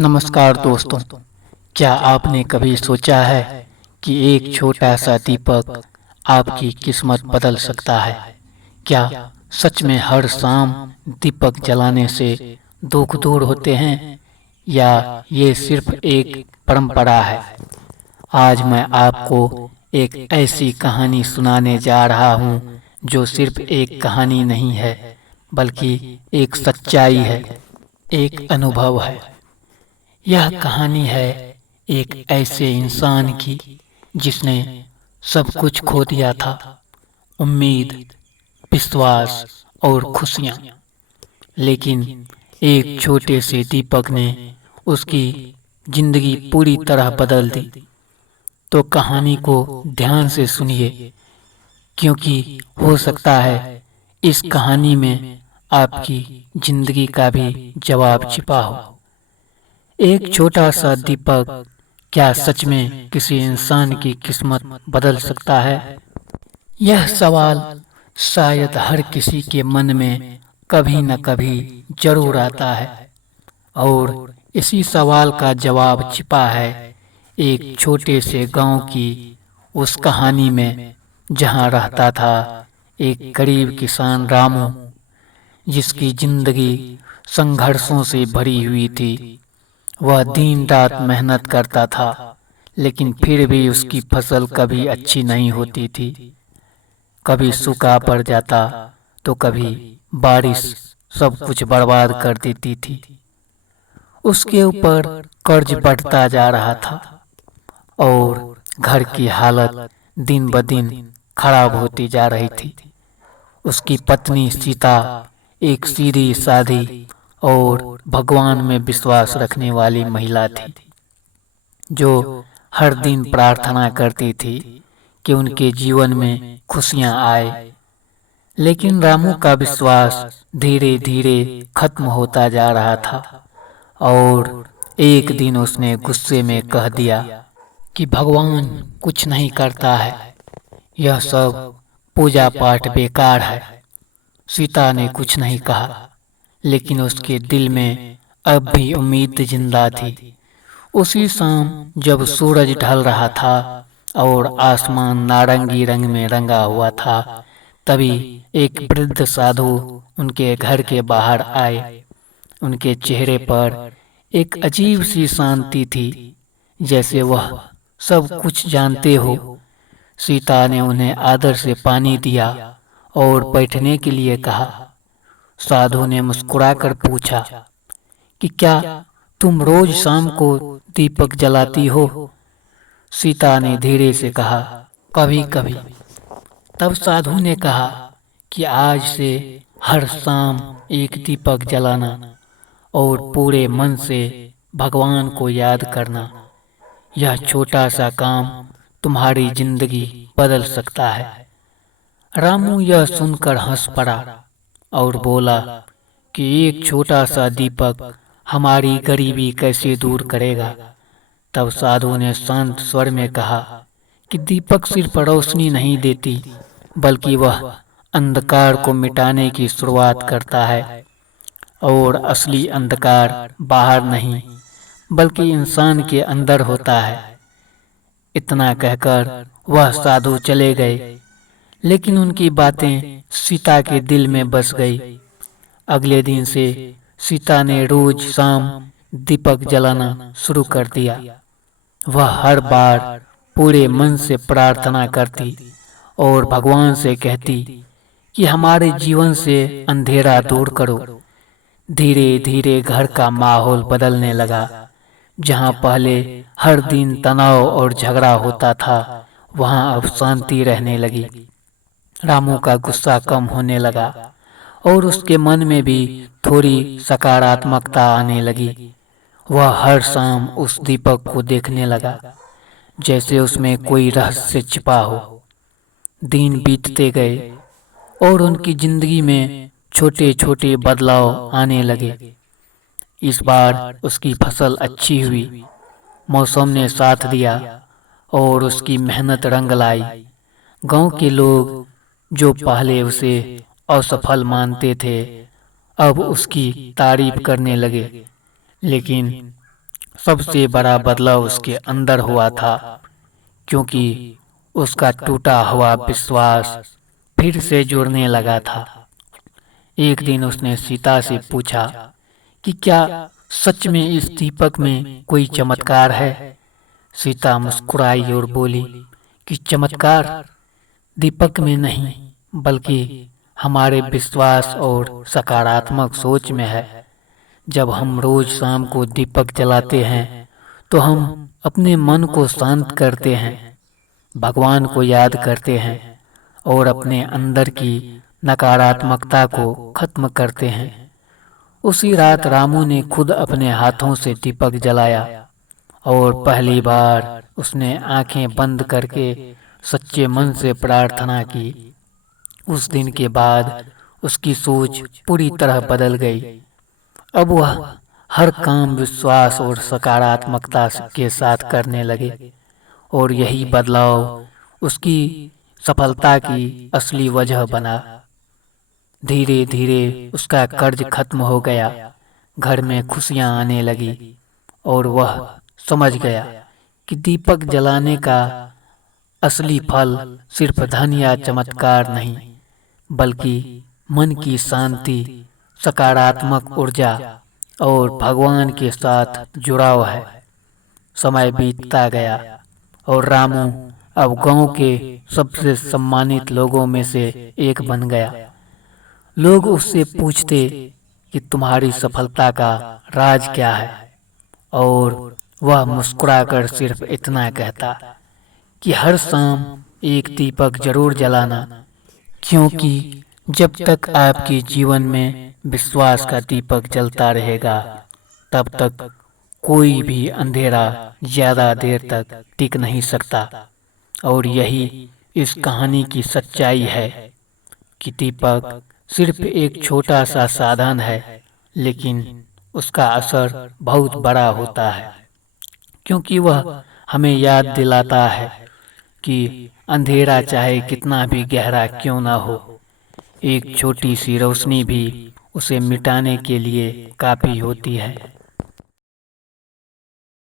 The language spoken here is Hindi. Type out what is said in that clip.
नमस्कार दोस्तों। क्या आपने कभी सोचा है कि एक छोटा सा दीपक आपकी किस्मत बदल सकता है? क्या सच में हर शाम दीपक जलाने से दुख दूर होते हैं, या ये सिर्फ एक परंपरा है? आज मैं आपको एक ऐसी कहानी सुनाने जा रहा हूँ जो सिर्फ एक कहानी नहीं है, बल्कि एक सच्चाई है, एक अनुभव है। यह कहानी है एक ऐसे इंसान की जिसने सब कुछ खो दिया था, उम्मीद, विश्वास और खुशियाँ। लेकिन एक छोटे से दीपक ने उसकी जिंदगी पूरी तरह बदल दी। तो कहानी को ध्यान से सुनिए, क्योंकि हो सकता है इस कहानी में आपकी जिंदगी का भी जवाब छिपा हो। एक छोटा सा दीपक क्या सच में किसी इंसान की किस्मत बदल सकता है? यह सवाल शायद हर किसी के मन में कभी न कभी जरूर आता है, और इसी सवाल का जवाब छिपा है एक छोटे से गांव की उस कहानी में, जहां रहता था एक गरीब किसान रामू, जिसकी जिंदगी संघर्षों से भरी हुई थी। वह दिन रात मेहनत करता था, लेकिन फिर भी उसकी फसल कभी अच्छी नहीं होती थी। कभी सूखा पड़ जाता तो कभी बारिश सब कुछ बर्बाद कर देती थी। उसके ऊपर कर्ज बढ़ता जा रहा था और घर की हालत दिन ब दिन खराब होती जा रही थी। उसकी पत्नी सीता एक सीधी सादी और भगवान में विश्वास रखने वाली महिला थी, जो हर दिन प्रार्थना करती थी कि उनके जीवन में खुशियां आए। लेकिन रामू का विश्वास धीरे धीरे खत्म होता जा रहा था, और एक दिन उसने गुस्से में कह दिया कि भगवान कुछ नहीं करता है, यह सब पूजा पाठ बेकार है। सीता ने कुछ नहीं कहा, लेकिन उसके दिल में अब भी उम्मीद जिंदा थी। उसी शाम जब सूरज ढल रहा था और आसमान नारंगी रंग में रंगा हुआ था, तभी एक वृद्ध साधु उनके घर के बाहर आए। उनके चेहरे पर एक अजीब सी शांति थी, जैसे वह सब कुछ जानते हो। सीता ने उन्हें आदर से पानी दिया और बैठने के लिए कहा। साधु ने मुस्कुराकर पूछा कि क्या तुम रोज शाम को दीपक जलाती हो? सीता ने धीरे से कहा, कभी कभी। तब साधु ने कहा कि आज से हर शाम एक दीपक जलाना और पूरे मन से भगवान को याद करना। यह छोटा सा काम तुम्हारी जिंदगी बदल सकता है। रामू यह सुनकर हंस पड़ा और बोला कि एक छोटा सा दीपक हमारी गरीबी कैसे दूर करेगा। तब साधु ने शांत स्वर में कहा कि दीपक सिर्फ रोशनी नहीं देती, बल्कि वह अंधकार को मिटाने की शुरुआत करता है, और असली अंधकार बाहर नहीं, बल्कि इंसान के अंदर होता है। इतना कहकर वह साधु चले गए, लेकिन उनकी बातें सीता के दिल में बस गई। अगले दिन से सीता ने रोज शाम दीपक जलाना शुरू कर दिया। वह हर बार पूरे मन से प्रार्थना करती और भगवान से कहती कि हमारे जीवन से अंधेरा दूर करो। धीरे धीरे घर का माहौल बदलने लगा। जहाँ पहले हर दिन तनाव और झगड़ा होता था, वहाँ अब शांति रहने लगी। रामू का गुस्सा कम होने लगा और उसके मन में भी थोड़ी सकारात्मकता आने लगी। वह हर शाम उस दीपक को देखने लगा, जैसे उसमें कोई रहस्य छिपा हो। दिन बीतते गए और उनकी जिंदगी में छोटे छोटे बदलाव आने लगे। इस बार उसकी फसल अच्छी हुई, मौसम ने साथ दिया और उसकी मेहनत रंग लाई। गांव के लोग जो पहले उसे असफल मानते थे, अब उसकी तारीफ करने लगे। लेकिन सबसे बड़ा बदलाव उसके अंदर हुआ था, क्योंकि उसका टूटा हुआ विश्वास फिर से जुड़ने लगा था। एक दिन उसने सीता से पूछा कि क्या सच में इस दीपक में कोई चमत्कार है। सीता मुस्कुराई और बोली कि चमत्कार दीपक में नहीं, बल्कि हमारे विश्वास और सकारात्मक सोच में है। जब हम रोज शाम को दीपक जलाते हैं तो हम अपने मन को शांत करते हैं, भगवान को याद करते हैं और अपने अंदर की नकारात्मकता को खत्म करते हैं। उसी रात रामू ने खुद अपने हाथों से दीपक जलाया और पहली बार उसने आंखें बंद करके सच्चे मन से प्रार्थना की। उस दिन के बाद उसकी सोच पूरी तरह बदल गई। अब वह हर काम विश्वास और सकारात्मकता के साथ करने लगे और यही बदलाव उसकी सफलता की असली वजह बना। धीरे धीरे उसका कर्ज खत्म हो गया, घर में खुशियां आने लगी और वह समझ गया कि दीपक जलाने का असली फल सिर्फ धन या चमत्कार नहीं, बल्कि मन की शांति, सकारात्मक ऊर्जा और भगवान के साथ जुड़ाव है। समय बीतता गया और रामू अब गांव के सबसे सम्मानित लोगों में से एक बन गया। लोग उससे पूछते कि तुम्हारी सफलता का राज क्या है, और वह मुस्कुराकर सिर्फ इतना कहता कि हर शाम एक दीपक जरूर जलाना, क्योंकि जब तक आपके जीवन में विश्वास का दीपक जलता रहेगा, तब तक कोई भी अंधेरा ज्यादा देर तक टिक नहीं सकता। और यही इस कहानी की सच्चाई है कि दीपक सिर्फ एक छोटा सा साधन है, लेकिन उसका असर बहुत बड़ा होता है, क्योंकि वह हमें याद दिलाता है कि अंधेरा चाहे कितना भी गहरा क्यों ना हो, एक छोटी सी रोशनी भी उसे मिटाने के लिए काफी होती है।